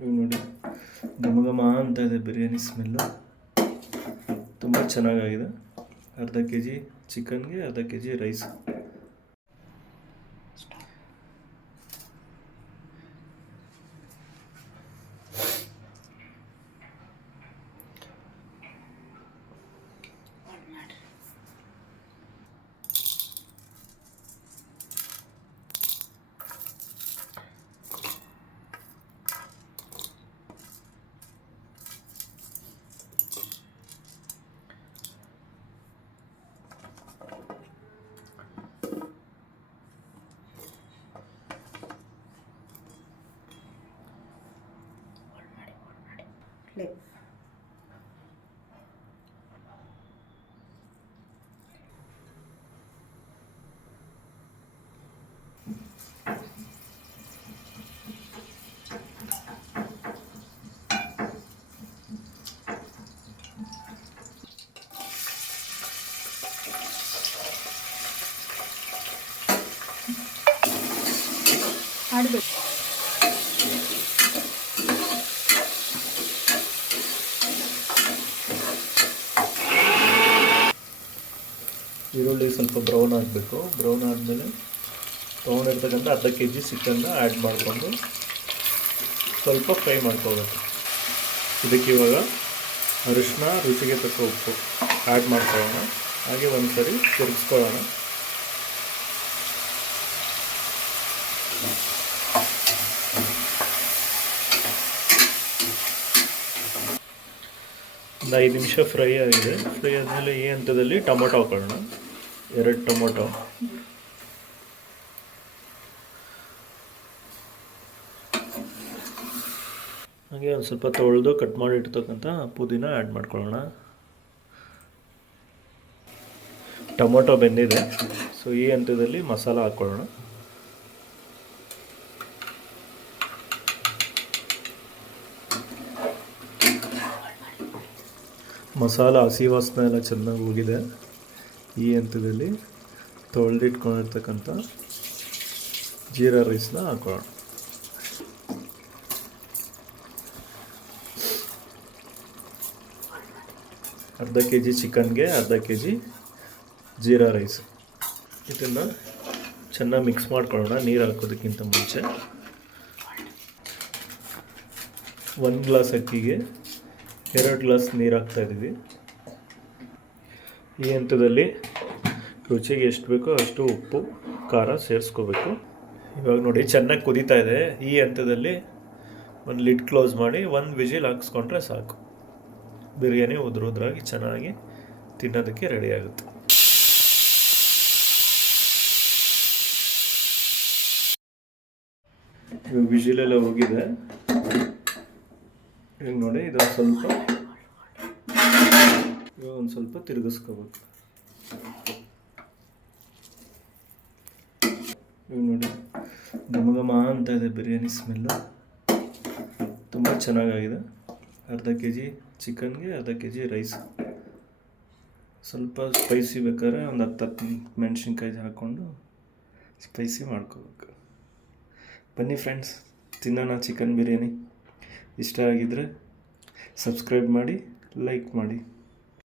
ಇವು ನೋಡಿ ಘಮ ಘಮ ಅಂತ ಇದೆ ಬಿರಿಯಾನಿ ಸ್ಮೆಲ್ಲು. ತುಂಬ ಚೆನ್ನಾಗಾಗಿದೆ. ಅರ್ಧ ಕೆ ಜಿ ಚಿಕನ್ಗೆ ಅರ್ಧ ಕೆ ಜಿ ರೈಸ್. ಆಡಬೇಕು. ಈರುಳ್ಳಿ ಸ್ವಲ್ಪ ಬ್ರೌನ್ ಆಗಬೇಕು. ಬ್ರೌನ್ ಆದಮೇಲೆ ತೊಗೊಂಡಿರ್ತಕ್ಕಂಥ ಅರ್ಧ ಕೆ ಜಿ ಚಿಕನ್ನ ಆ್ಯಡ್ ಮಾಡಿಕೊಂಡು ಸ್ವಲ್ಪ ಫ್ರೈ ಮಾಡ್ಕೋಬೇಕು. ಇದಕ್ಕೆ ಇವಾಗ ಅರಿಶಿನ, ರುಚಿಗೆ ತಕ್ಕ ಉಪ್ಪು ಆ್ಯಡ್ ಮಾಡ್ಕೊಳ್ಳೋಣ. ಹಾಗೆ ಒಂದು ಸರಿ ತಿರುಗಿಸ್ಕೊಳ್ಳೋಣ. ಒಂದು 5 ನಿಮಿಷ ಫ್ರೈ ಆಗಿದೆ. ಫ್ರೈ ಆದಮೇಲೆ ಈ ಹಂತದಲ್ಲಿ ಟೊಮೊಟೊ ಹಾಕೊಳ್ಳೋಣ. 2 ಟೊಮೊಟೊ. ಹಾಗೆ ಒಂದು ಸ್ವಲ್ಪ ತೊಳೆದು ಕಟ್ ಮಾಡಿ ಇಡ್ತಕ್ಕಂಥ ಪುದೀನ ಆ್ಯಡ್ ಮಾಡ್ಕೊಳ್ಳೋಣ. ಟೊಮೊಟೊ ಬೆಂದಿದೆ. ಸೊ ಈ ಹಂತದಲ್ಲಿ ಮಸಾಲ ಹಾಕ್ಕೊಳ್ಳೋಣ. ಮಸಾಲ ಹಸಿ ವಾಸನೆ ಎಲ್ಲ ಚೆನ್ನಾಗಿ ಹೋಗಿದೆ. ಈ ಹಂತದಲ್ಲಿ ತೊಳೆದಿಟ್ಕೊಂಡಿರ್ತಕ್ಕಂಥ ಜೀರಾ ರೈಸ್ನ ಹಾಕೋಣ. ಅರ್ಧ ಕೆ ಜಿ ಚಿಕನ್ಗೆ ಅರ್ಧ ಕೆ ಜಿ ಜೀರಾ ರೈಸ್. ಇದನ್ನು ಚೆನ್ನಾಗಿ ಮಿಕ್ಸ್ ಮಾಡ್ಕೊಳ್ಳೋಣ ನೀರು ಹಾಕೋದಕ್ಕಿಂತ ಮುಂಚೆ. 1 ಗ್ಲಾಸ್ ಅಕ್ಕಿಗೆ 2 ಗ್ಲಾಸ್ ನೀರು ಹಾಕ್ತಾಯಿದ್ದೀವಿ. ಈ ಹಂತದಲ್ಲಿ ರುಚಿಗೆ ಎಷ್ಟು ಬೇಕೋ ಅಷ್ಟು ಉಪ್ಪು ಖಾರ ಸೇರಿಸ್ಕೋಬೇಕು. ಇವಾಗ ನೋಡಿ ಚೆನ್ನಾಗಿ ಕುದೀತಾ ಇದೆ. ಈ ಹಂತದಲ್ಲಿ ಒಂದು ಲಿಡ್ ಕ್ಲೋಸ್ ಮಾಡಿ 1 ವಿಜಿಲ್ ಹಾಕ್ಸ್ಕೊಂಡ್ರೆ ಸಾಕು. ಬಿರಿಯಾನಿ ಉದುರಾಗಿ ಚೆನ್ನಾಗಿ ತಿನ್ನೋದಕ್ಕೆ ರೆಡಿ ಆಗುತ್ತೆ. ಇವಾಗ ವಿಜಿಲೆಲ್ಲ ಹೋಗಿದೆ. ಈಗ ನೋಡಿ ಇದೊಂದು ಸ್ವಲ್ಪ ತಿರುಗಿಸ್ಕೋಬೇಕು. ಈಗ ನೋಡಿ ಘಮ ಘಮ ಅಂತ ಇದೆ ಬಿರಿಯಾನಿ ಸ್ಮೆಲ್ಲು. ತುಂಬ ಚೆನ್ನಾಗಾಗಿದೆ. ಅರ್ಧ ಕೆ ಜಿ ಚಿಕನ್ಗೆ ಅರ್ಧ ಕೆ ಜಿ ರೈಸ್. ಸ್ವಲ್ಪ ಸ್ಪೈಸಿ ಬೇಕಾದ್ರೆ ಒಂದು 10 ಮೆಣಸಿನ್ಕಾಯಿ ಹಾಕ್ಕೊಂಡು ಸ್ಪೈಸಿ ಮಾಡ್ಕೋಬೇಕು. ಬನ್ನಿ ಫ್ರೆಂಡ್ಸ್, ತಿನ್ನೋಣ ಚಿಕನ್ ಬಿರಿಯಾನಿ. ಇಷ್ಟ ಆಗಿದ್ದರೆ ಸಬ್ಸ್ಕ್ರೈಬ್ ಮಾಡಿ, ಲೈಕ್ ಮಾಡಿ.